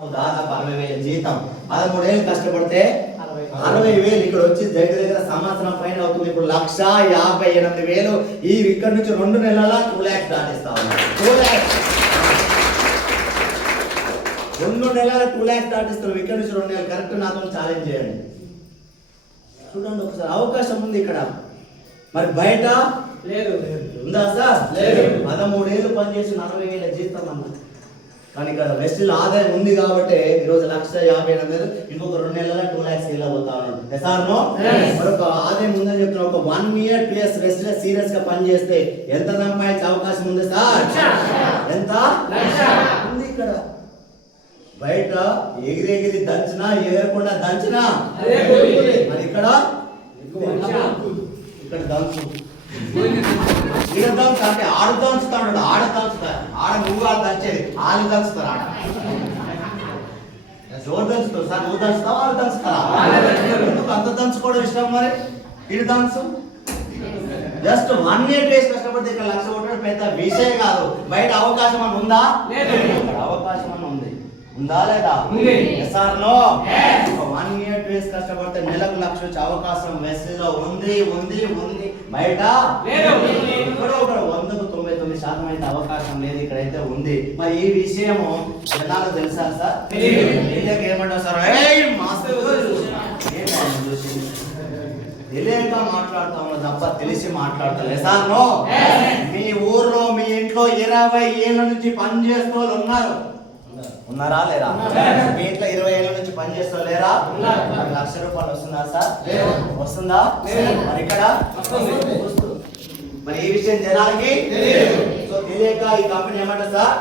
దాదాపు 60,000 జీతం, 13 ఏళ్ళు కష్టపడితే 60,000 ఇక్కడ వచ్చి దగ్గర దగ్గర సంవత్సరం పైన అవుతుంది. ఇప్పుడు 1,58,000 ఈ ఇక్కడ నుంచి 2 నెలల 2 lakhs దాటిస్తా ఉన్నారు. 2 lakhs 2 నెలల 2 lakhs దాటిస్తారు. ఇక్కడ నుంచి 2 నెలలు కరెక్ట్ నాతో ఛాలెంజ్ చేయండి. చూడండి ఒకసారి, అవకాశం ఉంది ఇక్కడ. మరి బయట లేదు ఉందా సార్? లేదు. 13 ఏళ్ళు పనిచేసి 40,000 జీతం అన్నారు. కానీ ఇక్కడ వెస్టిల్ ఆదాయం ఉంది కాబట్టి ఈరోజు 1,58,000 ఇంకొక 2 నెలల 2 lakhs వెళ్ళబోతా ఉన్నాడు. సార్ నో మరొక ఆదాయం ఉందని చెప్తున్నా. ఒక 1 year 2 years వెస్టిల్ సీరియస్ గా పని చేస్తే ఎంత సంపాదించే అవకాశం ఉంది సార్? ఎంత ఉంది ఇక్కడ. బయట ఎగిరెగిరి దంచినా ఎగరకుండా దంచినా మరి ఇక్కడ ఇక్కడ దంచు ఇక్కడ దంచు అంటే ఆడ దంచుతాడు, ఆడ దంచుతారు. ఆడ నువ్వు ఆడ దంచేది, వాళ్ళు దంచుతారు. ఆడ ఎవరు దంచుతారు సార్? నువ్వు దంచుతావా వాళ్ళు దంచుతారా? ఎందుకు అంత దంచుకోవడం ఇష్టం? మరి ఇటు దంచు. జస్ట్ 1 year డేస్ కష్టపడితే ఇక్కడ 1,00,000 కొట్టడం పెద్ద విషయం కాదు. బయట అవకాశం అని ఉందా? ఇక్కడ అవకాశం అని ఉంది. ఉందా లేదా? సార్ నో 1 year డేస్ కష్టపడితే నెలకు 1,00,000 వచ్చే అవకాశం వెస్టిల్లో ఉంది ఉంది ఉంది. బయట ఇక్కడ ఒక 100-99% అయితే అవకాశం లేదు, ఇక్కడైతే ఉంది. మరి ఈ విషయము జనాలు తెలుసా సార్? తెలియక ఏమంటారు సార్? తెలియక మాట్లాడతాము తప్ప తెలిసి మాట్లాడతారు. సార్ నో మీ ఊర్లో మీ ఇంట్లో 20 ఏళ్ళ నుంచి పని చేస్తూ ఉన్నారు. ఉన్నారా లేరా? మీ ఇంట్లో 20 ఏళ్ళ నుంచి పని చేస్తూ లేరా? 1,00,000 రూపాయలు వస్తుందా సార్? వస్తుందా? మరి ఇక్కడ మరి ఈ విషయం జనాలకి సో తెలియక ఈ కంపెనీ ఏమంటారు సార్?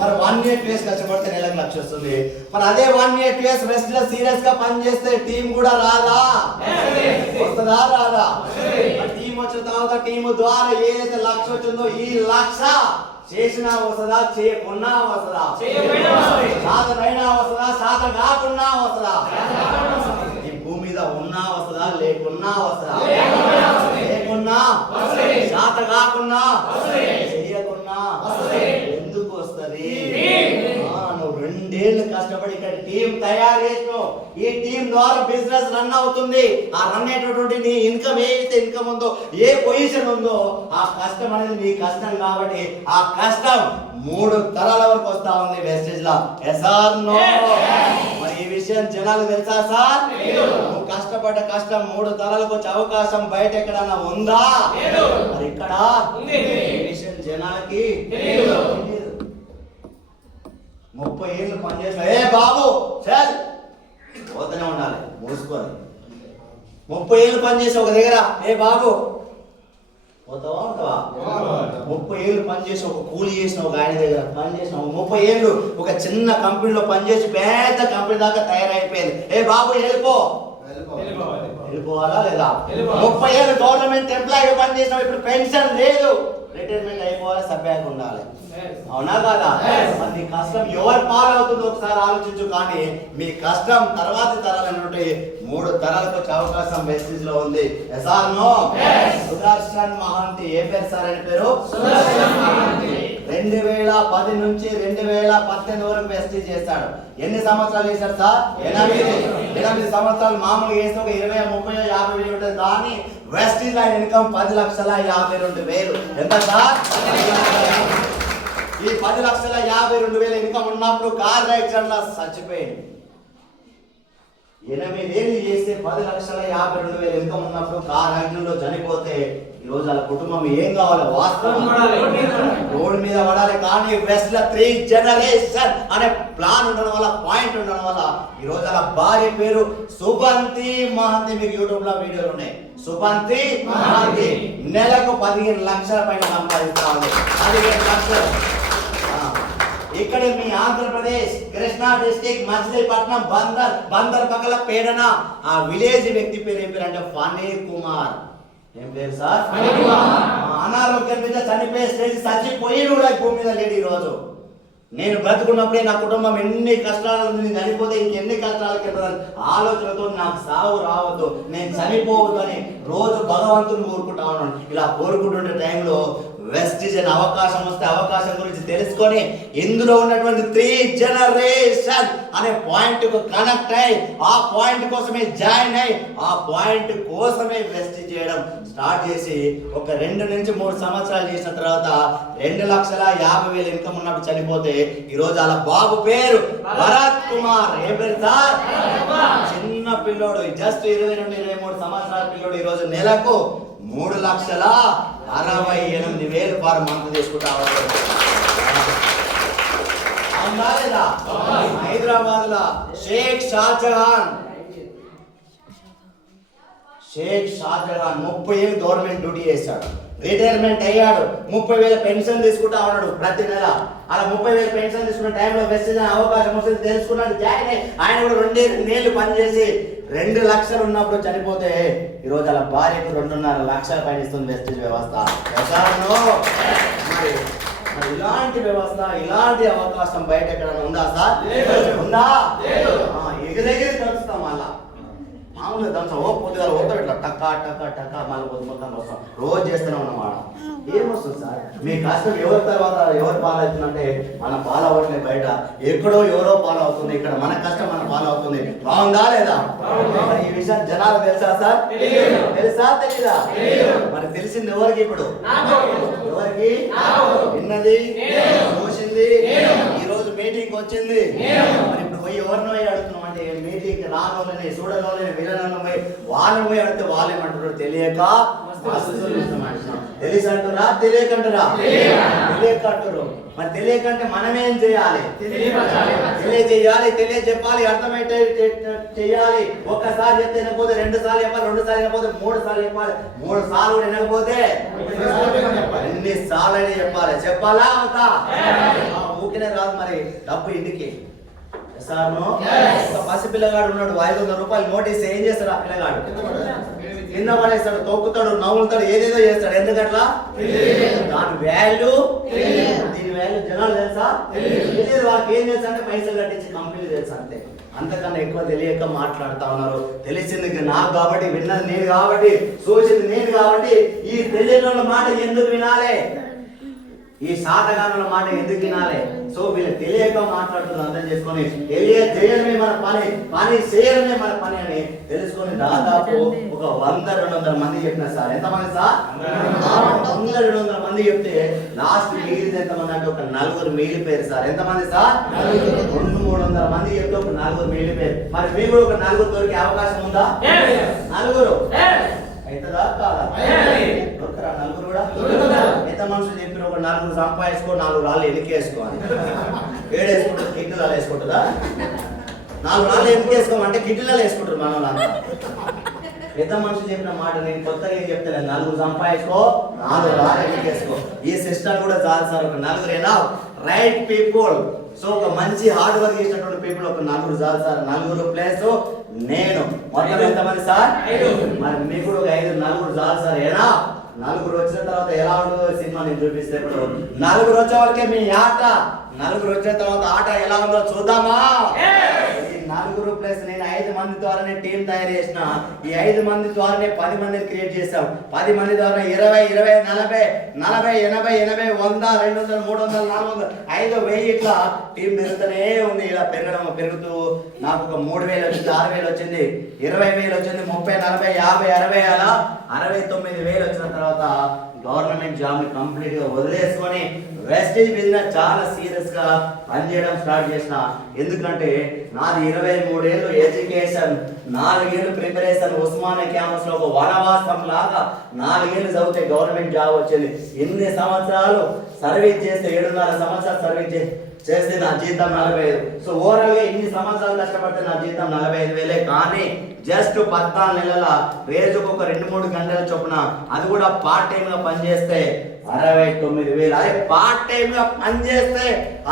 మరి 1 year 2 years కష్టపడితే నెలకు 1,00,000 వస్తుంది. మరి అదే 1 year 2 years వెస్ట్ లో సీరియస్ గా పని చేస్తే టీం కూడా రాదా? వస్తుందా రాదా? టీం వచ్చిన తర్వాత టీం ద్వారా ఏదైతే 1,00,000 వచ్చిందో ఈ 1,00,000 చేసినా వస్తుందా? చేయకున్నా వస్తుందా? సాధనైనా వస్తుందా? సాధన కాకున్నా వస్తుందా? ఈ భూమి మీద ఉన్నా వస్తుందా? లేకున్నా వస్తుందా? లేకున్నా సాధ కాకున్నా చేయకున్నా ఎందుకు వస్తుంది? నువ్వు 2 ఏళ్ళు కష్టపడి ఇక్కడ టీం తయారు చేసినావు. ఈ టీం ద్వారా బిజినెస్ రన్ అవుతుంది. ఆ రన్ అయ్యేటటువంటి నీ ఇన్కమ్ ఏదైతే ఇన్కమ్ ఉందో, ఏ పొజిషన్ ఉందో, ఆ కష్టం అనేది నీ కష్టం కాబట్టి ఆ కష్టం 3 తరాల వరకు వస్తా ఉంది వెస్టేజ్ లా. ఎస్ఆర్ నో మరి ఈ విషయం జనాలు తెలుసా సార్? నువ్వు కష్టపడ్డ కష్టం 3 తరాలకు వచ్చే అవకాశం బయట ఎక్కడన్నా ఉందా? మరి ఇక్కడ ఈ విషయం జనాలకి 30 ఏళ్ళు పనిచేసిన ఏ బాబు సార్ పోతూనే ఉండాలి మూసుకొని. 30 ఏళ్ళు పనిచేసి ఒక దగ్గర ఏ బాబు పోతావా ఉంటావా? 30 ఏళ్ళు పనిచేసి ఒక కూలి చేసిన ఒక ఆయన దగ్గర పనిచేసిన 30 ఏళ్ళు ఒక చిన్న కంపెనీలో పనిచేసి పెద్ద కంపెనీ దాకా తయారైపోయింది. ఏ బాబు వెళ్ళిపోవాలా లేదా? 30 ఏళ్ళు గవర్నమెంట్ ఎంప్లాయీ పనిచేసిన ఇప్పుడు పెన్షన్ లేదు, రిటైర్మెంట్ అయిపోవాలి, సభ్యంగా ఉండాలి. అవునా కాదా? మరి మీ కష్టం ఎవరు పాలవుతుందో ఒకసారి ఆలోచించు. కానీ మీ కష్టం తర్వాతి తరాలు అంటే 3 తరాలకు వచ్చే అవకాశం వెస్టిజ్ లో ఉంది. ఎస్ఆర్ నో సుదర్శన్ మహాంతి. ఏ పేరు సార్? అని పేరు 2010 నుంచి 2018 వరకు వెస్టిజ్ చేశాడు. ఎన్ని సంవత్సరాలు చేశాడు సార్? 8 సంవత్సరాలు. మామూలుగా చేస్తే ఒక 20, 30, 50 ఉంటుంది. కానీ వెస్టిజ్ లైన్ ఇన్కమ్ 10,52,000. ఎంత సార్? ఈ 10,52,000 ఇన్కమ్ ఉన్నప్పుడు కార్ యాక్సిడెంట్ చచ్చిపోయింది. 8 ఏళ్ళు చేస్తే 10,52,000 ఇన్కమ్ ఉన్నప్పుడు కార్ యాక్సిడెంట్ లో చనిపోతే ఈ రోజు వాళ్ళ కుటుంబం ఏం కావాలి? వాస్తవం రోడ్ మీద పడాలి. కానీ వెస్ట్ 3 జనరేషన్ అనే ప్లాన్ ఉండడం వల్ల, పాయింట్ ఉండడం వల్ల ఈ రోజు వాళ్ళ భార్య పేరు సుబంతి మహాంతి. మీకు యూట్యూబ్ లో వీడియోలు ఉన్నాయి. సుబంతి మహాంతి నెలకు 15 లక్షల పైన సంపాదిస్తా ఉంది. 15 లక్షలు. ఇక్కడే మీ ఆంధ్రప్రదేశ్ కృష్ణా డిస్ట్రిక్ట్ మచిలీపట్నం బందర్ పక్కల పేడన ఆ విలేజ్ వ్యక్తి పేరు ఏం పేరు అంటే ఫణీర్ కుమార్. ఏం పేరు సార్? అనారోగ్యం మీద చనిపోయే స్టేజ్, చచ్చిపోయి కూడా భూమి మీద లేడు. ఈ రోజు నేను బ్రతుకున్నప్పుడే నా కుటుంబం ఎన్ని కష్టాలు చనిపోతే ఇంకెన్ని కష్టాలకి ఆలోచనతో నాకు సావు రావద్దు, నేను చనిపోవద్దు అని రోజు భగవంతుని కోరుకుంటా ఉన్నాను. ఇలా కోరుకుంటుంటే టైంలో వెస్టిజ్ అనే అవకాశం వస్తే అవకాశం గురించి తెలుసుకొని ఇందులో ఉన్నటువంటి 3 జనరేషన్ అనే పాయింట్ కు కనెక్ట్ అయ్యి ఆ పాయింట్ కోసమే జాయిన్ అయ్యి ఆ పాయింట్ కోసమే వెస్టిజ్ చేయడం స్టార్ట్ చేసి ఒక 2 నుంచి 3 సంవత్సరాలు చేసిన తర్వాత 2,50,000 ఇన్కమ్ ఉన్నప్పుడు చనిపోతే ఈ రోజు అలా బాబు పేరు భరత్ కుమార్. ఏం పేరు సార్? చిన్న పిల్లోడు, జస్ట్ 22-23 సంవత్సరాల పిల్లోడు ఈ రోజు నెలకు 3,68,000 పర్ మంత్ తీసుకుంటా లేదా? హైదరాబాద్ లో షేక్ షాజహాన్ 30 ఏళ్ళు గవర్నమెంట్ డ్యూటీ చేశాడు, రిటైర్మెంట్ అయ్యాడు, 30,000 పెన్షన్ తీసుకుంటా ఉన్నాడు ప్రతి నెల. అలా 30,000 పెన్షన్ తీసుకున్న టైంలో వెస్టిజ్ అవకాశం వస్తుంది తెలుసుకున్నాడు, జాయిన్ అయ్యి ఆయన కూడా 2 నెలలు పనిచేసి 2 లక్షలు ఉన్నప్పుడు చనిపోతే ఈ రోజు అలా భార్యకు 2.5 లక్షల పైన ఇస్తుంది వెస్టిజ్ వ్యవస్థ. మరి ఇలాంటి వ్యవస్థ, ఇలాంటి అవకాశం బయట ఎక్కడైనా ఉందా సార్? ఉందా? ఎగిరెగిరి కలుస్తాం అలా మామూలుగా దాంట్లో పొద్దుగా పోతాం ఇట్లా టక్కా టక్కా టక్కా మళ్ళీ పొద్దుమొత్తం వస్తాం. రోజు చేస్తూనే ఉన్నమాట. ఏమొస్తుంది సార్? మీ కష్టం ఎవరి తర్వాత ఎవరు పాలవుతుందంటే మన పాలవట్లే, బయట ఎక్కడో ఎవరో పాలవుతుంది, ఇక్కడ మన కష్టం మన పాలవుతుంది. బాగుందా లేదా? ఈ విషయం జనాలు తెలుసా సార్? తెలుసా తెలీదా? మరి తెలిసింది ఎవరికి? ఇప్పుడు ఎవరికి విన్నది చూసింది ఈ రోజు మీటింగ్ వచ్చింది. మరి ఇప్పుడు పోయి ఎవరినో అడుగుతున్నాం అంటే మీటింగ్ రానోళ్ళని చూడనోళ్ళని వినోళ్ళని పోయి వాళ్ళని పోయి అడిగితే వాళ్ళేమంటారు తెలియక తెలిసి అంటారా తెలియకంటారా? తెలియక అంటారు. మరి తెలియకంటే మనమేం చేయాలి? తెలియజేయాలి, తెలియజెప్పాలి, అర్థమైతే చెయ్యాలి. ఒక్కసారి చెప్తే వినకపోతే 2 సార్లు చెప్పాలి, 2 సార్లు వినకపోతే 3 సార్లు చెప్పాలి, 3 సార్లు కూడా వినకపోతే ఎన్ని సార్లు అయినా చెప్పాలి. చెప్పాలా అవుతా? ఊరికనే రాదు. మరి డబ్బు ఇంటికి ఒక పసి పిల్లగాడు ఉన్నాడు, 500 రూపాయలు నోటీస్ ఏం చేస్తాడు? ఆ పిల్లగాడు కింద పడేస్తాడు, తొక్కుతాడు, నవ్వుతాడు, ఏదేదో చేస్తాడు. ఎందుకట్లా? దాని వాల్యూ, దీని వాల్యూ జనాలు తెలుసా? తెలియదు. వాళ్ళకి ఏం తెలుసా అంటే పైసలు కట్టించి కంపెనీలు తెలుసా అంతే. అంతకన్నా ఎక్కువ తెలియక మాట్లాడుతా ఉన్నారు. తెలిసింది నాకు కాబట్టి, విన్నది నేను కాబట్టి, చూసింది నేను కాబట్టి ఈ తెలియని మాట ఎందుకు వినాలి? ఈ శాతగానుల మాట ఎందుకు వినాలి? సో వీళ్ళు తెలియక మాట్లాడుతున్నారు. అర్థం చేసుకొని తెలియజేయడమే మన పని, పని చేయడమే మన పని అని తెలుసుకొని దాదాపు ఒక 100-200 మంది చెప్పిన సార్. ఎంతమంది సార్? 100-200 మంది చెప్తే లాస్ట్ మిగిలింది ఎంతమంది అంటే ఒక 4 మిగిలిపోయారు సార్. ఎంతమంది సార్? 200-300 మంది చెప్తే ఒక 4 మిగిలిపోయారు. మరి మీకు కూడా ఒక 4 దొరికే అవకాశం ఉందా? 4 అవుతుందా కాదా? దొరకరా 4 కూడా? ఎంత మనుషులు చెప్పిన ఒక 4 సంపాదించుకో, 4 రాళ్ళు ఎన్నికేసుకోవాలి. వేడేసుకుంటారు, కిడ్నీలలో వేసుకుంటుందా? 4 రాళ్ళు ఎన్నికేసుకోమంటే కిడ్నీలలో వేసుకుంటారు మన వాళ్ళంతా. పెద్ద మనుషులు చెప్పిన మాట నేను కొత్తగా ఏం చెప్తాను, 4 సంపాదించుకో, 4 రాళ్ళు ఎన్నికేసుకో. ఈ సిస్టమ్ కూడా చాలు సార్. ఒక 4 రైట్ పీపుల్. సో ఒక మంచి హార్డ్ వర్క్ చేసినటువంటి పీపుల్ ఒక 4 చాలు సార్. 4 ప్లేస్ నేను. మొత్తం ఎంతమంది సార్? మరి మీకు కూడా ఒక 5-4 చాలు సార్. ఏనా 4 వచ్చిన తర్వాత ఎలా ఉంటుందో సినిమా నేను చూపిస్తే ఇప్పుడు 4 వచ్చే వరకే మీ ఆట. 4 వచ్చిన తర్వాత ఆట ఎలా ఉందో చూద్దామా? ఈ 4 ప్లస్ నేను 5 మంది ద్వారానే టీం తయారు చేసిన. ఈ 5 మంది ద్వారానే 10 మందిని క్రియేట్ చేశాం. 10 మంది ద్వారా 20, 20, 40, 40, 80, 80, 100, 200, 300, 400, 5,000 ఇట్లా టీం పెరుగుతూనే ఉంది. ఇలా పెరుగుతూ నాకు ఒక 3,000 వచ్చింది, 6,000 వచ్చింది, 20,000 వచ్చింది, 30, 40, 50, 60 అలా 69,000 వచ్చిన తర్వాత గవర్నమెంట్ జాబ్ ని కంప్లీట్ గా వదిలేసుకొని వెస్టేజ్ బిజినెస్ చాలా సీరియస్ గా పనిచేయడం స్టార్ట్ చేసిన. ఎందుకంటే నాది 23 ఏళ్ళు ఎడ్యుకేషన్, 4 ఏళ్ళు ప్రిపరేషన్, ఉస్మానియా క్యాంపస్ లో ఒక వనవాసం లాగా 4 ఏళ్ళు చదివితే గవర్నమెంట్ జాబ్ వచ్చింది. ఇన్ని సంవత్సరాలు సర్వీస్ చేస్తే 7.5 సంవత్సరాలు సర్వీస్ చేస్తే నా జీతం 45. సో ఓవరాల్ గా ఇన్ని సంవత్సరాలు కష్టపడితే నా జీతం 45,000. కానీ జస్ట్ 14 నెలల రోజుకు ఒక 2-3 గంటల చొప్పున, అది కూడా పార్ట్ టైం గా పనిచేస్తే 69,000. అదే పార్ట్ టైం గా పనిచేస్తే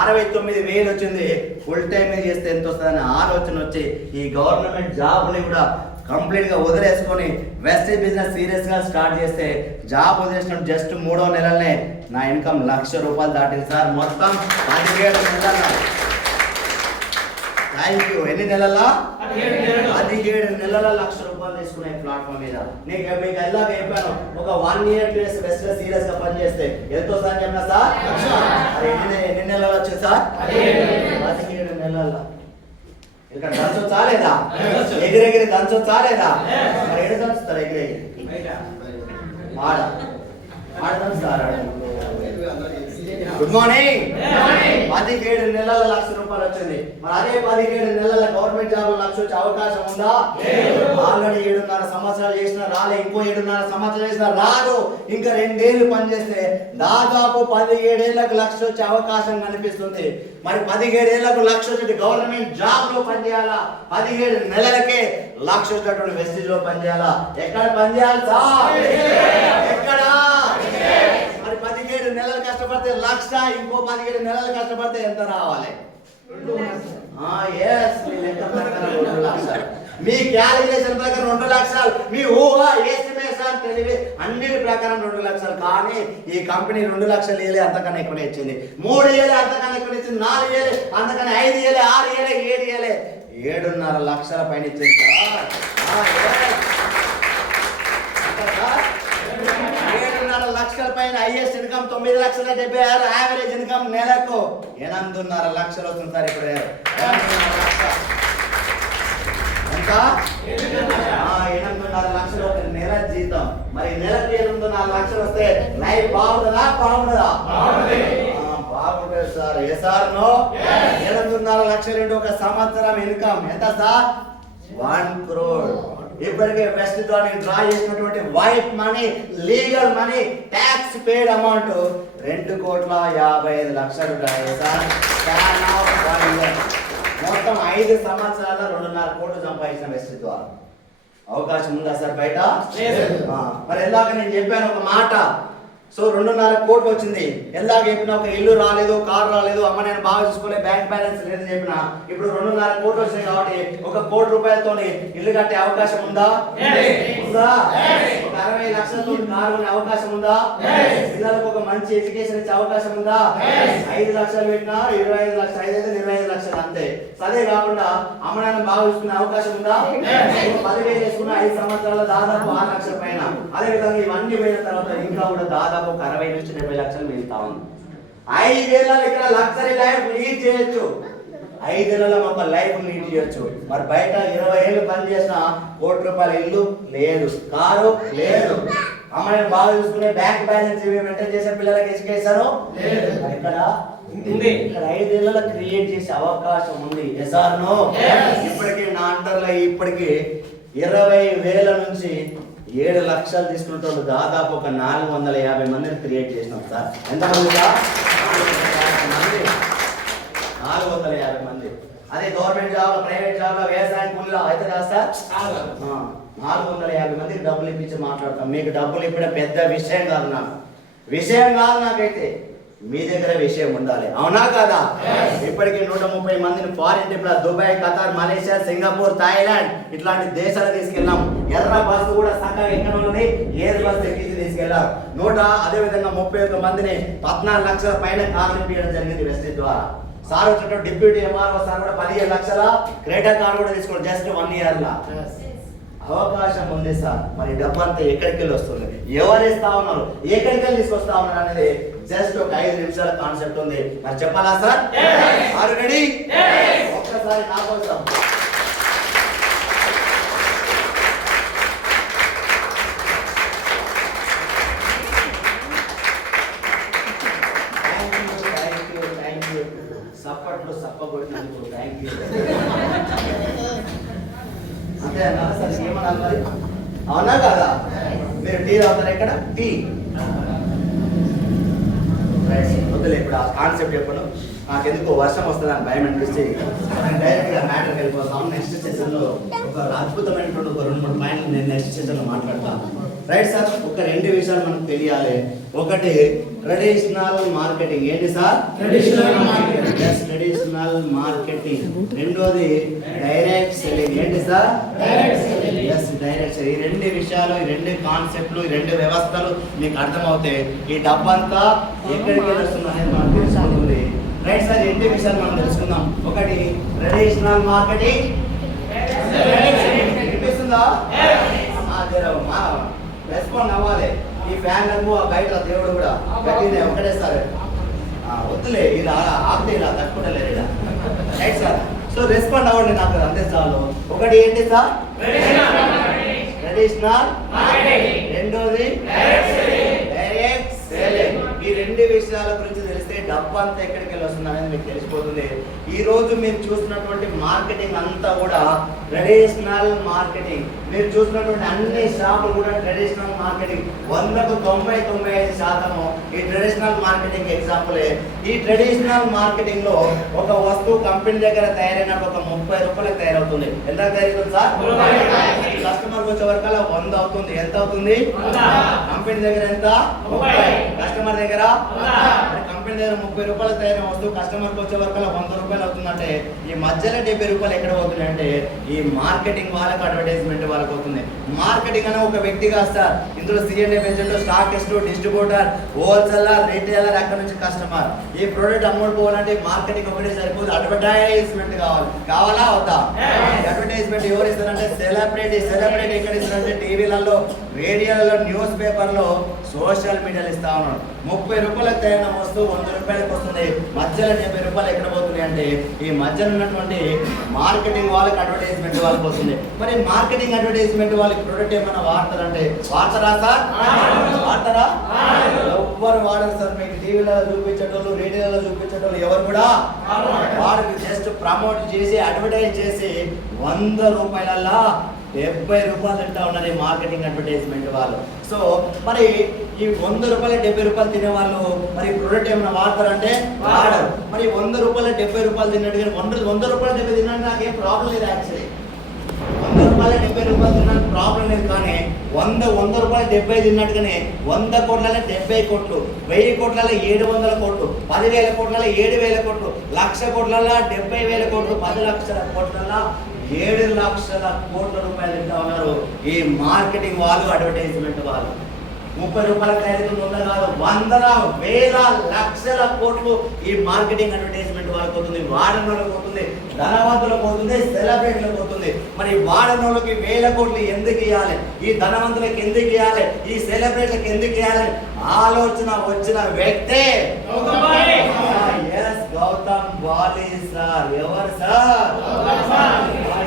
69,000 వచ్చింది. ఫుల్ టైం చేస్తే ఎంత వస్తుందని ఆలోచన వచ్చి ఈ గవర్నమెంట్ జాబ్ ని కూడా కంప్లీట్ గా వదిలేసుకొని వెస్టేజ్ బిజినెస్ సీరియస్ గా స్టార్ట్ చేస్తే జాబ్ వదిలేసిన జస్ట్ 3వ నెలలనే నా ఇన్కమ్ 1,00,000 రూపాయలు దాటింది సార్. మొత్తం 17 నెలలు థ్యాంక్ యూ. ఎన్ని నెలల? 17 నెలల ₹1,00,000 తీసుకునే ప్లాట్ఫామ్ మీద మీకు ఎలాగ చెప్పాను, ఒక 1 year బెస్ట్ సీరియస్ గా పనిచేస్తే ఎంత వస్తుందని చెప్పినా సార్, ఎన్ని నెలలు వచ్చాయి సార్? 17 నెలల. ఇక్కడ దంచో చాలేదా? ఎగిరెగిరి దంచో చాలేదా? మరి ఎడు దంచుతారు? ఎగిరెగిరి ఆడ ఆడ దంచుతారు. Good morning. 17 నెలల ₹1,00,000 వచ్చింది. మరి అదే 17 నెలల గవర్నమెంట్ జాబ్ ₹1,00,000 వచ్చే అవకాశం ఉందా? ఆల్రెడీ 7.5 సంవత్సరాలు చేసిన రాలే, ఇంకో 7.5 సంవత్సరాలు చేసిన రాదు. ఇంకా 2 ఏళ్ళు పనిచేస్తే దాదాపు 17 ఏళ్లకు ₹1,00,000 వచ్చే అవకాశం కనిపిస్తుంది. మరి 17 ఏళ్లకు ₹1,00,000 వచ్చి గవర్నమెంట్ జాబ్ లో పనిచేయాలా? 17 నెలలకే ₹1,00,000 వచ్చేటువంటి వెస్టిజ్ లో పనిచేయాలా? ఎక్కడ పనిచేయాలి సార్? ఎక్కడ? మరి 17 నెలలు కష్టపడితే 1,00,000, ఇంకో 17 నెలలు కష్టపడితే ఎంత రావాలి? మీ క్యాలిక్యులేషన్ ప్రకారం 2,00,000, మీ ఊహ ఎస్టిమేషన్ తెలివి అన్నిటి ప్రకారం 2,00,000. కానీ ఈ కంపెనీ 2,00,000 ఏలే అంతకన్నా ఎక్కువ ఇచ్చింది, 3 ఏలే అంతకన్నా ఎక్కువ ఇచ్చింది, 4 ఏలే అంతకన్నా 5 ఏలే 6 ఏలే 7 ఏలే 7.5 లక్షల పైన ఇచ్చింది సార్. 7.5 లక్షల పైన హైయెస్ట్ ఇన్కమ్ 9,76,000, యావరేజ్ ఇన్కమ్ నెలకు 8.5 లక్షలు వస్తుంది సార్. ఇప్పుడు 8.5 లక్షలు ఒక నెల జీతం. మరి నెలకు 8.5 లక్షలు వస్తే లైఫ్ బాగుంటుందా? బాగుంటుందా? బాగుంటుంది సార్. ఏ సార్? నో. 8.5 లక్షలు ఒక సంవత్సరం ఇన్కమ్ ఎంత సార్? 1 crore. ఇప్పటికే వెస్ట్ ద్వారా డ్రా చేసినటువంటి white money, legal money, tax పేడ్ అమౌంట్ 2,55,00,000 సార్. మొత్తం 5 సంవత్సరాల 2.5 కోట్లు సంపాదించిన వెస్ట్ ద్వారా. అవకాశం ఉందా సార్ బయట? మరి ఎలాగ నేను చెప్పాను ఒక మాట. సో 2.5 కోట్లు వచ్చింది. ఎలాగ చెప్పినా ఒక ఇల్లు రాలేదు, కారు రాలేదు, అమ్మ నేను బాగా చూసుకోలే, బ్యాంక్ బ్యాలెన్స్ లేదని చెప్పిన. ఇప్పుడు 2.5 కోట్లు వచ్చినాయి కాబట్టి ఒక ₹1,00,000 ఇల్లు కట్టే అవకాశం ఉందా? ఉందా? ఒక 60 లక్షలతో కారు కొనే అవకాశం ఉందా? పిల్లలకు ఒక మంచి ఎడ్యుకేషన్ ఇచ్చే అవకాశం ఉందా? 5 లక్షలు పెట్టినా 25 లక్షలు, 5 అయితే 25 లక్షలు అంతే. అదే కాకుండా అమ్మ నాన్న బాగా చూసుకునే అవకాశం ఉందా? 10,000 వేసుకున్న 5 సంవత్సరాల దాదాపు 6 లక్షల పైన. అదే విధంగా ఇవన్నీ పోయిన తర్వాత ఇంకా కూడా దాదాపు 60 నుంచి 70 లక్షలు మిగులుతా ఉంది. 5 ఏళ్ళలో ఇక్కడ లగ్జరీ లైఫ్ లీడ్ చేయొచ్చు. 5 ఏళ్ళలో ఒక లైఫ్ లీడ్ చేయొచ్చు. మరి బయట 20 ఏళ్ళు పని చేసిన ₹1,00,000 ఇల్లు లేదు, కారు లేదు, అమ్మాయిని బాగా చూసుకునే బ్యాంక్ బ్యాలెన్స్ మెయింటైన్ చేసే పిల్లలకి ఎడ్యుకేషన్ లేదు. ఇక్కడ 5 ఏళ్ళలో క్రియేట్ చేసే అవకాశం ఉంది. Yes or no? ఇప్పటికీ నా అండర్లో ఇప్పటికీ 20,000 నుంచి 7 లక్షలు తీసుకుంటే దాదాపు ఒక 450 మందిని క్రియేట్ చేసినాం సార్. ఎంతమంది? 450 మంది. అదే గవర్నమెంట్ జాబ్, ప్రైవేట్ జాబ్, వ్యవసాయం కూలీలో అయితే కదా సార్? 450 మందికి డబ్బులు ఇప్పించి మాట్లాడతాం. మీకు డబ్బులు ఇప్పుడే పెద్ద విషయం కాదు, నాకైతే మీ దగ్గర విషయం ఉండాలి. అవునా కాదా? ఇప్పటికీ 130 మందిని foreign trip, Dubai, Qatar, Malaysia, Singapore, Thailand ఇట్లాంటి దేశాలు తీసుకెళ్ళాం. ఎర్ర బస్సు కూడా చక్కగా ఎక్కడ ఉన్నది, ఎయిర్ బస్సు ఎక్కించి తీసుకెళ్లారు. అదే విధంగా 31 మందిని 14 లక్షల పైన కార్లు ఇప్పించడం జరిగింది వెస్ట్ ద్వారా. సార్ వచ్చినట్టు డిప్యూటీ ఎంఆర్ఓ సార్ కూడా 15 లక్షల క్రెడిట్ కార్డు కూడా తీసుకోండి జస్ట్ 1 year లా. అవకాశం ఉంది సార్. మరి డబ్బు అంతా ఎక్కడికి వెళ్ళి వస్తుంది, ఎవరు ఇస్తా ఉన్నారు, ఎక్కడికి వెళ్ళి తీసుకొస్తా ఉన్నారు అనేది జస్ట్ ఒక 5 నిమిషాల కాన్సెప్ట్ ఉంది. మరి చెప్పాలా సార్? Are ready? ఒక్కసారి నా కోసం సప్పట్లు సప్పగొట్టినందుకు థ్యాంక్ యూ. అంతే అన్నారు సార్, ఏమన్నారు మరి? అవునా కాదా? మీరు టీ తాగుతారా? ఇక్కడ టీ వద్దులే. ఇప్పుడు ఆ కాన్సెప్ట్ చెప్పను, నాకు ఎందుకో వర్షం వస్తుందని భయం అనిపిస్తే డైరెక్ట్గా మ్యాటర్కి వెళ్ళిపోతాం. నెక్స్ట్ సెషన్లో ఒక అద్భుతమైనటువంటి ఒక 2-3 పాయింట్లు నేను నెక్స్ట్ సెషన్లో మాట్లాడతాను. Right sir? ఒక 2 విషయాలు మనకు తెలియాలి. ఒకటి ట్రెడిషనల్ మార్కెటింగ్. ఏంటి సార్? Traditional marketing. రెండోది డైరెక్ట్ సెల్లింగ్. ఏంటి సార్? Direct selling. ఈ 2 విషయాలు, ఈ 2 కాన్సెప్ట్లు, ఈ 2 వ్యవస్థలు మీకు అర్థమవుతాయి. ఈ డబ్బంతా ఎక్కడికి వస్తుంది అనేది మనకు తెలుసుకుంటుంది. రైట్ సార్, ఎన్ని విషయాలు మనం తెలుసుకుందాం. ఒకటి ట్రెడిషనల్ మార్కెటింగ్, వినిపిస్తుందా? రెస్పాండ్ అవ్వాలి. ఈ ఫ్యాన్లకు బయట దేవుడు కూడా కట్టింది ఒకటే సార్, వద్దులే ఇలా ఆపితే ఇలా తట్టుకుంటలేదు ఇలా. రైట్ సార్, సో రెస్పాండ్ అవ్వండి, నాకు అంతే చాలు. ఒకటి ఏంటి సార్? ట్రెడిషనల్, రెండోది డైరెక్ట్ సెల్లింగ్. ఈ రెండు విషయాల గురించి తెలిస్తే డబ్బు అంతా ఎక్కడికి వెళ్ళి వస్తుంది అనేది మీకు తెలిసిపోతుంది. ఈ రోజు మీరు చూస్తున్నటువంటి మార్కెటింగ్ అంతా కూడా ట్రెడిషనల్ మార్కెటింగ్. మీరు చూస్తున్నటువంటి అన్ని షాపులు కూడా ట్రెడిషనల్ మార్కెటింగ్. 100కు 90-95% ఈ ట్రెడిషనల్ మార్కెటింగ్ ఎగ్జాంపులే. ఈ ట్రెడిషనల్ మార్కెటింగ్ లో ఒక వస్తువు కంపెనీ దగ్గర తయారైనప్పుడు ఒక 30 రూపాయలకు తయారవుతుంది. ఎంత తయారవుతుంది సార్? కస్టమర్ వచ్చే వరకు 100 అవుతుంది. ఎంత అవుతుంది? కంపెనీ దగ్గర ఎంత? 30. కస్టమర్ దగ్గర కంపెనీ దగ్గర 30 రూపాయలు తయారైన వస్తువు కస్టమర్కి వచ్చే వరకు 100 రూపాయలు అవుతుందంటే ఈ మధ్యలో 70 రూపాయలు ఎక్కడ పోతుంది అంటే ఈ మార్కెటింగ్ వాళ్ళకి, అడ్వర్టైజ్మెంట్ వాళ్ళకి అవుతుంది. మార్కెటింగ్ అనే ఒక వ్యక్తి కాదు సార్. ఇందులో CNF agent, stockist, distributor, wholesaler, retailer, అక్కడ నుంచి కస్టమర్. ఈ ప్రోడక్ట్ అమ్ముడుకోవాలంటే మార్కెటింగ్ ఒకటే సరిపోదు, అడ్వర్టైజ్మెంట్ కావాలి. కావాలా వద్దా? అడ్వర్టైజ్మెంట్ ఎవరు ఇస్తారంటే సెలబ్రిటీ. సెలబ్రిటీ ఎక్కడ ఇస్తారంటే టీవీలలో, రేడియోలలో, న్యూస్ పేపర్లో, సోషల్ మీడియాలో ఇస్తా ఉన్నాడు. 30 రూపాయలకు తయారైన వస్తువు 100 రూపాయలకు వస్తుంది. మధ్యలో 70 రూపాయలు ఎక్కడ పోతుంది అంటే ఈ మధ్యలో ఉన్నటువంటి మార్కెటింగ్ వాళ్ళకి, అడ్వర్టైజ్మెంట్ వాళ్ళకి వస్తుంది. మరి మార్కెటింగ్, అడ్వర్టైజ్మెంట్ వాళ్ళకి ప్రొడక్ట్ ఏమన్నా వాడతారంటే వాడతారా సార్? వాడతారా? ఎవ్వరు వాడరు సార్. మీకు టీవీలో చూపించేటోళ్ళు, రేడియోలో చూపించేటోళ్ళు ఎవరు కూడా వాడు జస్ట్ ప్రమోట్ చేసి, అడ్వర్టైజ్ చేసి 100 రూపాయలల్లా 70 రూపాయలు అంటా ఉన్నారు ఈ మార్కెటింగ్, అడ్వర్టైజ్మెంట్ వాళ్ళు. సో మరి ఈ 100 రూపాయలు 70 రూపాయలు తినే వాళ్ళు మరి ప్రొడక్ట్ ఏమైనా వాడతారంటే వాడరు. మరి 100 రూపాయలు 70 రూపాయలు తిన్నట్టు కానీ 100 రూపాయలు 70 తిన్నట్టు నాకేం ప్రాబ్లం లేదు. యాక్చువల్లీ 100 రూపాయలు 70 రూపాయలు తిన్నట్టు ప్రాబ్లం లేదు. కానీ 100 రూపాయలు 70 తిన్నట్టుగానే 100 కోట్లలో 70 కోట్లు, 1000 కోట్లలో 700 కోట్లు, 10,000 కోట్లలో 7,000 కోట్లు, 1,00,000 కోట్లలో 70,000 కోట్లు, 10 లక్షల కోట్లలో 7 లక్షల కోట్ల రూపాయలు ఎంత ఉన్నారు ఈ మార్కెటింగ్ వాళ్ళు, అడ్వర్టైజ్మెంట్ వాళ్ళు. 30 రూపాయల తయారీ 100 కాదు, 100,000 కోట్లు ఈ మార్కెటింగ్, అడ్వర్టైజ్మెంట్ వాళ్ళకి పోతుంది. వాడనోళ్ళకి పోతుంది, ధనవంతులకు పోతుంది, సెలబ్రిటీలకు పోతుంది. మరి వాడనోళ్ళకి 1000 కోట్లు ఎందుకు ఇవ్వాలి? ఈ ధనవంతులకు ఎందుకు ఇవ్వాలి? ఈ సెలబ్రిటీలకు ఎందుకు ఇవ్వాలి? ఆలోచన వచ్చిన వ్యక్తే గౌతమ్ బాలి సార్. ఎవరు సార్?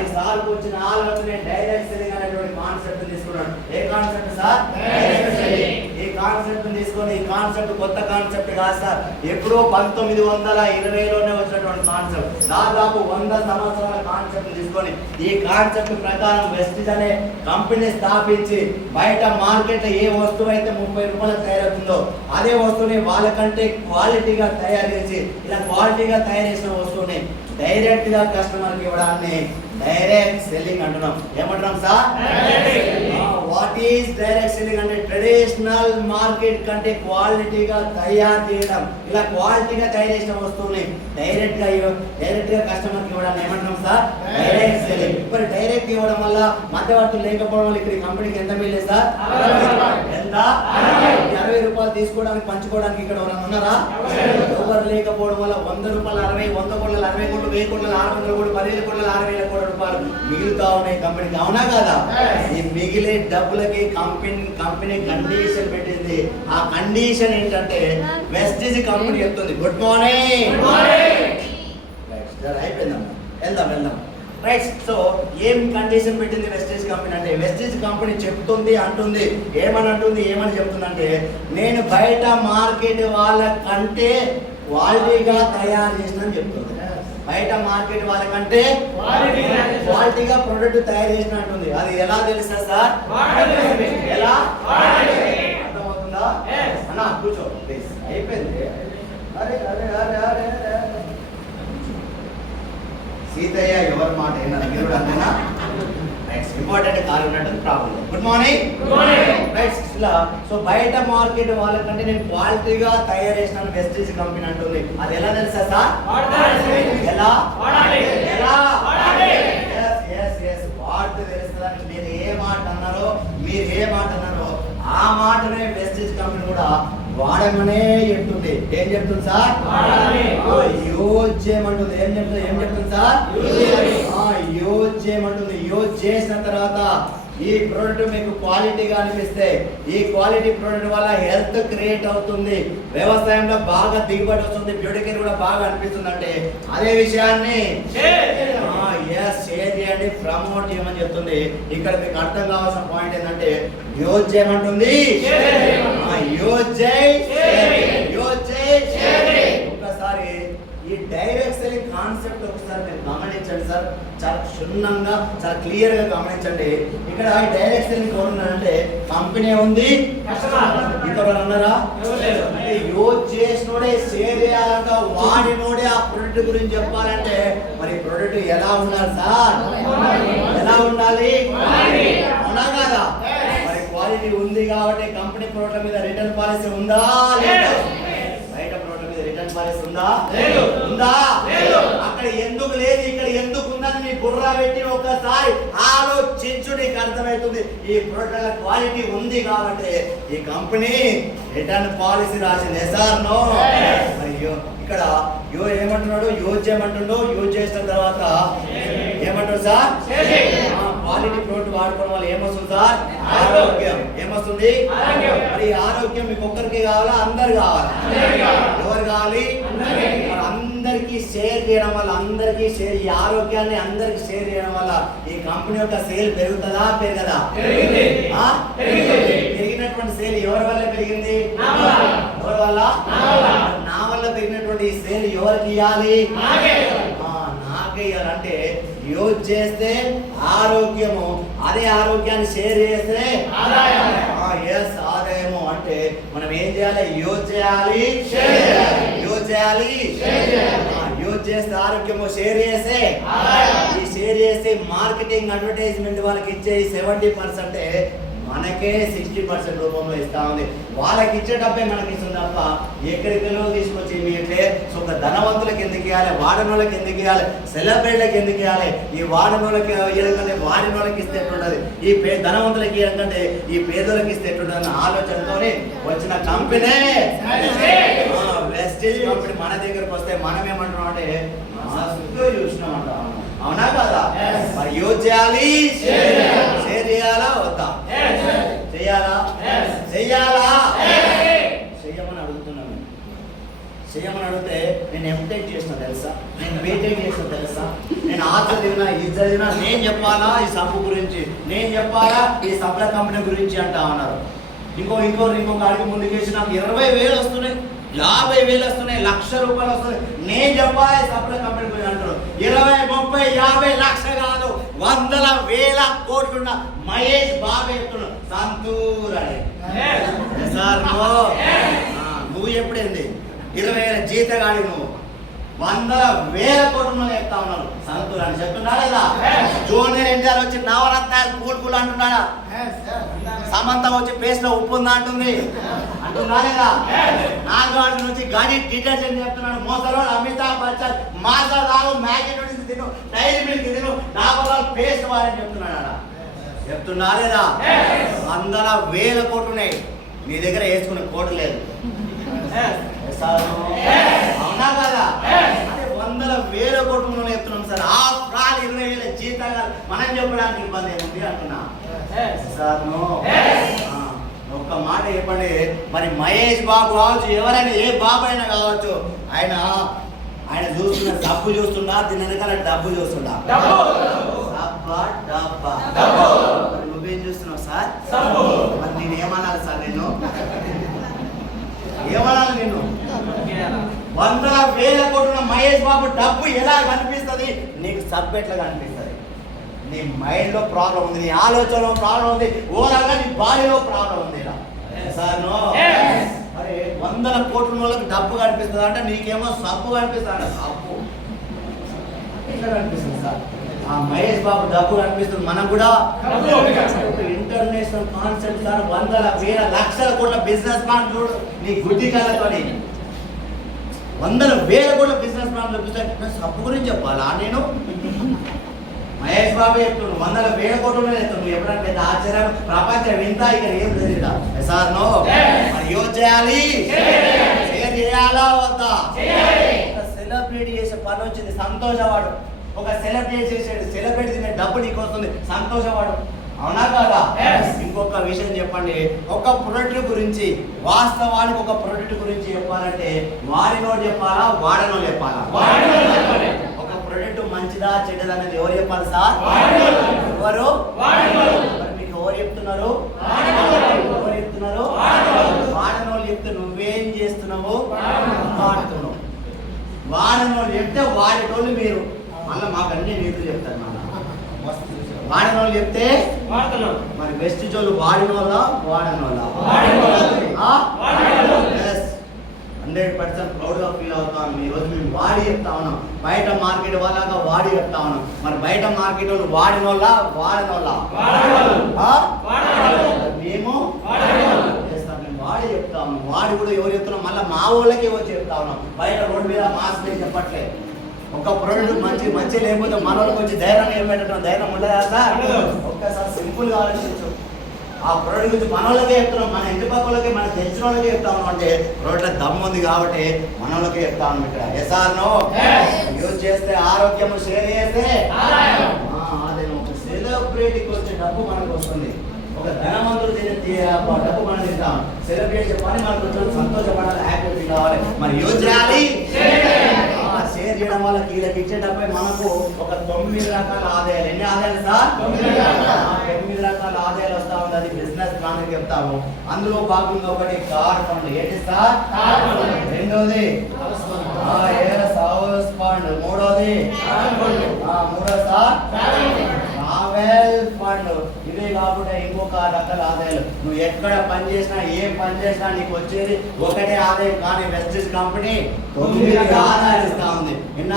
ఈ సార్ వచ్చిన ఆలోచన డైరెక్ట్ సెల్లింగ్ అనేటువంటి కాన్సెప్ట్ తీసుకున్నాడు. ఏ కాన్సెప్ట్ సార్? Direct selling. ఈ కాన్సెప్ట్ తీసుకొని, ఈ కాన్సెప్ట్ కొత్త కాన్సెప్ట్ కాదు సార్. ఎప్పుడో 1920లోనే వచ్చినటువంటి కాన్సెప్ట్. దాదాపు 100 సంవత్సరాల కాన్సెప్ట్ తీసుకొని ఈ కాన్సెప్ట్ ప్రకారం వెస్టిజ్ అనే కంపెనీ స్థాపించి బయట మార్కెట్ ఏ వస్తువు అయితే 30 రూపాయలకు తయారవుతుందో అదే వస్తువుని వాళ్ళకంటే క్వాలిటీగా తయారు చేసి, ఇలా క్వాలిటీగా తయారు చేసిన వస్తువుని డైరెక్ట్ గా కస్టమర్కి ఇవ్వడాన్ని డైరెక్ట్ సెల్లింగ్ అంటున్నాం. ఏమంటున్నాం sir? What is direct selling అంటే ట్రెడిషనల్ మార్కెట్ కంటే క్వాలిటీగా తయారు చేయడం. ఇలా క్వాలిటీగా తయారు చేసిన వస్తువుని డైరెక్ట్ గా కస్టమర్కి ఇవ్వడాన్ని ఏమంటున్నాం సార్? Direct selling. మరి డైరెక్ట్ ఇవ్వడం వల్ల మధ్యవర్తులు లేకపోవడం వల్ల ఇక్కడ ఈ కంపెనీకి ఎంత మిగిలేదు సార్? ఎంత? 60 రూపాయలు తీసుకోవడానికి, పంచుకోవడానికి ఇక్కడ ఎవరైనా ఉన్నారా? ఎవరు లేకపోవడం వల్ల 100 రూపాయలు 60, 100 కోట్ల 60 కోట్లు, 1000 కోట్ల 600 కోట్లు, 10,000 కోట్ల 6,000 కోట్ల రూపాయలు మిగులుతా ఉన్నాయి కంపెనీకి. అవునా కాదా? ఈ మిగిలే డబ్బులకి కంపెనీ కండిషన్ పెట్టింది. ఆ కండిషన్ ఏంటంటే వెస్టిజ్ కంపెనీ చెప్తుంది గుడ్ మార్నింగ్. అయిపోయిందమ్మా, వెళ్దాం. రైట్. సో ఏం కండిషన్ పెట్టింది వెస్టేజ్ కంపెనీ అంటే, వెస్టేజ్ కంపెనీ చెప్తుంది, అంటుంది, ఏమని చెప్తుందంటే, నేను బయట మార్కెట్ వాళ్ళ కంటే క్వాలిటీగా తయారు చేసిన చెప్తుంది. బయట మార్కెట్ వాళ్ళకంటే క్వాలిటీగా ప్రొడక్ట్ తయారు చేసిన అంటుంది. అది ఎలా తెలుసా సార్? ఎలా అర్థమవుతుందా? అన్నా కూర్చో ప్లీజ్. అయిపోయింది. అరే అరే అరే అరే సీతయ్య ఎవరి మాట అయినా మీరు అంతేనా? ఇంపార్టెంట్ కాల్ ఉన్నట్టు ప్రాబ్లం. Good morning. రైట్. ఇలా సో బయట మార్కెట్ వాళ్ళకంటే నేను క్వాలిటీగా తయారు చేసిన వెస్టేజ్ కంపెనీ అంటుంది. అది ఎలా తెలుసా సార్? ఎలా వాడితే తెలుస్తుందని మీరు ఏ మాట అన్నారో ఆ మాటనే వెస్టేజ్ కంపెనీ కూడా వాడమనే చెప్తుంది. ఏం చెప్తుంది సార్? యూజ్ చేయమంటుంది. ఏం చెప్తుంది సార్? యూజ్ చేయమంటుంది. యూజ్ చేసిన తర్వాత ఈ ప్రోడక్ట్ మీకు క్వాలిటీగా అనిపిస్తే, ఈ క్వాలిటీ ప్రోడక్ట్ వల్ల హెల్త్ క్రియేట్ అవుతుంది, వ్యవసాయంలో బాగా దిగుబడి వస్తుంది, బ్యూటీ కేర్ కూడా బాగా అనిపిస్తుంది అంటే అదే విషయాన్ని షేర్ చేయండి, ప్రమోట్ చేయమని చెప్తుంది. ఇక్కడ మీకు అర్థం కావాల్సిన పాయింట్ ఏంటంటే యూజ్ చేయమంటుంది. యూజ్ చేయి. ఒకసారి ఈ డైరెక్ట్ సెల్లింగ్ కాన్సెప్ట్ ఒకసారి మీరు గమనించండి సార్, చాలా క్షుణ్ణంగా చాలా క్లియర్ గా గమనించండి. ఇక్కడ ఈ డైరెక్ట్ సెల్లింగ్ అంటే కంపెనీ ఉంది, ఇక్కడ అన్నారా అంటే యూజ్ చేసినోడే షేర్ చేయాలంట, వాడినోడే ఆ ప్రొడక్ట్ గురించి చెప్పాలంటే మరి ప్రొడక్ట్ ఎలా ఉండాలి సార్? ఎలా ఉండాలి? అవునా కదా? మరి క్వాలిటీ ఉంది కాబట్టి కంపెనీ ప్రొడక్ట్ మీద రిటర్న్ పాలసీ ఉందా లేదా? బయట ప్రొడక్ట్ మీద రిటర్న్ పాలసీ ఉందా? ఉందా? అక్కడ ఎందుకు లేదు, ఇక్కడ ఎందుకు ఉందని నీ బుర్ర పెట్టి ఒకసారి ఆలోచించు, నీకు అర్థమవుతుంది. ఈ ప్రొడక్ట్ క్వాలిటీ ఉంది కాబట్టి ఈ కంపెనీ రిటర్న్ పాలసీ రాసింది. సార్ నో ఇక్కడ ఏమంటున్నాడు? యూజ్ చేయమంటుండో, యూజ్ చేసిన తర్వాత ఏమంటాడు సార్? క్వాలిటీ ప్రోడక్ట్ వాడుకోవడం వల్ల ఏమొస్తుంది సార్? ఆరోగ్యం. ఏమొస్తుంది? మరి ఆరోగ్యం మీకు ఒక్కరికి కావాలా? అందరు కావాలా? ఎవరు కావాలి? అందరికీ షేర్ చేయడం వల్ల, అందరికీ షేర్, ఈ ఆరోగ్యాన్ని అందరికి షేర్ చేయడం వల్ల ఈ కంపెనీ యొక్క సేల్ పెరుగుతుందా పెరగదా? పెరిగినటువంటి సేల్ ఎవరి వల్ల పెరిగింది? ఎవరి వల్ల? నా వల్ల పెరిగినటువంటి ఈ సేల్ ఎవరికి ఇవ్వాలి? నాకే ఇవ్వాలంటే యూజ్ చేస్తే ఆరోగ్యము, అదే ఆరోగ్యాన్ని షేర్ చేస్తే ఆదాయము. అంటే మనం ఏం చేయాలి? యూజ్ చేయాలి, యూజ్ చేయాలి. యూజ్ చేస్తే ఆరోగ్యము, షేర్ చేస్తే ఈ షేర్ చేస్తే మార్కెటింగ్ అడ్వర్టైజ్మెంట్ వాళ్ళకి ఇచ్చే 70% మనకే 60% రూపంలో ఇస్తా ఉంది. వాళ్ళకి ఇచ్చే డబ్బే మనకి ఇస్తుంది తప్ప ఎక్కడికెళ్ళో తీసుకొచ్చి ఇవ్వట్లే. సో ఒక ధనవంతులకు ఎందుకు ఇవ్వాలి, వాడనోళ్ళకి ఎందుకు ఇవ్వాలి, సెలబ్రిటీలకు ఎందుకు ఇవ్వాలి? ఈ వాడనోళ్ళకి ఇవ్వకంటే వాడినోళ్ళకి ఇస్తే ఎట్లుంటది, ఈ ధనవంతులకి ఇవ్వకంటే ఈ పేదోళ్ళకి ఇస్తే ఎట్లుంటది అన్న ఆలోచనతోనే వచ్చిన కంపెనీ వెస్టేజ్ కంపెనీ. మన దగ్గరకు వస్తే మనం ఏమంటున్నాం అంటే చూసినామంట. అవునా కదా? మరి యూజ్ చేయాలి, షేర్ చేయాలా వద్దా? చెయ్యాలా? చెయ్యమని అడుగుతున్నాను. చెయ్యమని అడిగితే నేను ఎంటెక్ చేసిన తెలుసా, నేను బీటెక్ చేసిన తెలుసా, నేను చదివినా ఇది చదివినా, నేను చెప్పాలా ఈ సబ్బు గురించి, నేను చెప్పాలా ఈ సప్లై కంపెనీ గురించి అంటా ఉన్నారు. ఇంకొక అడిగి ముందుకేసి నాకు 20,000 వస్తున్నాయి, 50,000 వస్తున్నాయి, ₹1,00,000 వస్తున్నాయి, నేను చెప్పాలి సప్లై కంపెనీ గురించి అంటారు. 20, 30, 50 లక్ష కాదు, 100,000 కోట్లున్న మహేష్ బాబు చెప్తున్నాడు సంతూర్ అని. సార్ నువ్వు ఎప్పుడైంది 20,000 జీతగాడి, నువ్వు 100,000 కోట్లు చెప్తా ఉన్నాను సంతూర్ అని చెప్తున్నా లేదా? జూనియర్ ఎన్టీఆర్ వచ్చి నవరత్నాలు కూల్ అంటున్నాడా? సమంత వచ్చి పేస్ట్ లో ఉప్పు ఉందా అంటుంది అంటున్నా లేదా? నాగార్జున నుంచి గాడి డిటర్జెంట్ చెప్తున్నాడు. మోసరోడు అమితాబ్ బచ్చన్ మాజా తాగు, మ్యాగీ నూడిల్స్ తిను, డైరీ మిల్క్ తిను, డాబర్ పేస్ట్ వారని చెప్తున్నాడా? చెప్తున్నా లేదా? 100,000 కోట్లు ఉన్నాయి, నీ దగ్గర వేసుకునే కోటు లేదు. అవునా కదా? అదే 100,000 కోట్లు చెప్తున్నాం సార్. 20,000 జీతాలు మనం చెప్పడానికి ఇబ్బంది ఏముంది అంటున్నా సార్. ఒక్క మాట చెప్పండి, మరి మహేష్ బాబు కావచ్చు, ఎవరైనా ఏ బాబు అయినా కావచ్చు, ఆయన చూస్తున్న డబ్బు చూస్తుండా, దీని వెనకాల డబ్బు చూస్తుండా? నువ్వేం చూస్తున్నావు సార్? మరి నేను ఏమనాలి సార్? ఏమనాలి నిన్ను? 100,000 కోట్ల మహేష్ బాబు డబ్బు ఎలా కనిపిస్తుంది నీకు? సబ్బు ఎట్లా కనిపిస్తుంది? నీ మైండ్ లో ప్రాబ్లం ఉంది, నీ ఆలోచనలో ప్రాబ్లం ఉంది, ఓవరాల్ గా నీ బాడీలో ప్రాబ్లం ఉంది. సార్ మరి 100 కోట్ల వాళ్ళకి డబ్బు కనిపిస్తుంది అంటే నీకేమో సబ్బు కనిపిస్తుంది. సబ్బు ఎట్లా కనిపిస్తుంది సార్? ఆ మహేష్ బాబు డబ్బు కనిపిస్తుంది, మనకు కూడా ఇంటర్నేషనల్ కాన్సెప్ట్ సార్. 100,000 లక్షల కోట్ల బిజినెస్ మ్యాన్ చూడు నీ గుడ్డి కళ్ళతో, 100,000 కోట్ల బిజినెస్ మ్యాన్ చూపిస్తాను. సబ్బు గురించి చెప్పాలా నేను? మహేష్ బాబు చెప్తున్నాడు 100,000 కోట్లు చెప్తాను. నువ్వు ఎప్పుడైనా పెద్ద ఆశ్చర్యం, ప్రపంచం వింత, ఇక్కడ ఏం తెలియదా సార్? నో. మరి యూజ్ చేయాలి, షేర్ చేయాలి. చేయాలా వద్దా? ఒక సెలబ్రేట్ చేసే పని వచ్చింది, సంతోషవాడు. ఒక సెలబ్రేట్ చేసాడు, సెలబ్రేట్ తినే డబ్బు నీకు వస్తుంది, సంతోషవాడు. అవునా కాదా? ఇంకొక విషయం చెప్పండి, ఒక ప్రొడక్ట్ గురించి, వాస్తవానికి ఒక ప్రొడక్ట్ గురించి చెప్పాలంటే వాడినోడు చెప్పాలా, వాడనో చెప్పాలా? ఒక ప్రొడక్ట్ మంచిదా చెడ్డదా అనేది ఎవరు చెప్పాలి సార్? ఎవరు? మరి మీకు ఎవరు చెప్తున్నారు? ఎవరు చెప్తున్నారు? వాడనోళ్ళు చెప్తే నువ్వేం చేస్తున్నావు? వాడుతున్నావు. వాడనోళ్ళు చెప్తే వాడేటోళ్ళు మీరు. మళ్ళీ మాకు అన్ని నీతులు చెప్తారు. వాడినోళ్ళు చెప్తే మరి బెస్ట్ జోలు వాడినోళ్ళ వాడనోళ్ళ? 100% ప్రౌడ్గా ఫీల్ అవుతాను. ఈరోజు మేము వాడి చెప్తా ఉన్నాం, బయట మార్కెట్ వాళ్ళగా వాడి చెప్తా ఉన్నాం. మరి బయట మార్కెట్ వాళ్ళు వాడినోళ్ళ వాడనోళ్ళ? మేము వాడి చెప్తా ఉన్నాం. వాడి కూడా ఎవరు చెప్తున్నాం? మళ్ళీ మా వాళ్ళకి ఎవరు చెప్తా ఉన్నాం. బయట రోడ్డు మీద మాస్క్ లేదు చెప్పట్లేదు. ఒక ప్రొడక్ట్ మంచి లేకపోతే మన వాళ్ళకి వచ్చి ధైర్యంగా పెట్టడం ధైర్యం ఉండదా సార్? ఒక్కసారి సింపుల్గా ఆలోచించు. ఆ ప్రోడక్ట్ గురించి మన వాళ్ళకే చెప్తున్నాం, మన ఇంటి పక్క వాళ్ళకి, మనకు తెలిసిన వాళ్ళకే చెప్తా ఉన్నాం. అంటే ప్రోడక్ట్ దమ్ము ఉంది కాబట్టి మన వాళ్ళకే చెప్తా ఉన్నాం. ఇక్కడ ఎస్ఆర్నో యూజ్ చేస్తే ఆరోగ్యం, షేర్ చేస్తే అదే. ఒక సెలబ్రిటీకి వచ్చే డబ్బు మనకు వస్తుంది, ఒక ధనవంతుడు తినే డబ్బు మనం తింటాం. సెలబ్రేట్ చెప్పాలి, మనకు సంతోషపడాలి, యాక్టివిటీ కావాలి. మరి యూజ్ చేయాలి, షేర్ చేయడం వల్ల వీళ్ళకి ఇచ్చేటప్పుడు మనకు ఒక 9 రకాల ఆదాయాలు. ఎన్ని ఆదాయాలు సార్? 9 రకాల ఆదాయాలు వస్తా ఉంది. అది బిజినెస్ ప్లాన్ చెప్తాము. అందులో భాగంగా ఒకటి కార్ ఫండ్. ఏంటి సార్? రెండోది హౌస్ ఫండ్. మూడోది సార్ ట్రావెల్ ఫండ్. ఇవే కాకుండా ఇంకొక రకాల ఆదాయాలు. నువ్వు ఎక్కడ పని చేసినా, ఏం పని చేసినా నీకు వచ్చేది ఒకటే ఆదాయం. కానీ వెస్టీజ్ కంపెనీ 9 ఆదాయాలు ఇస్తా ఉంది.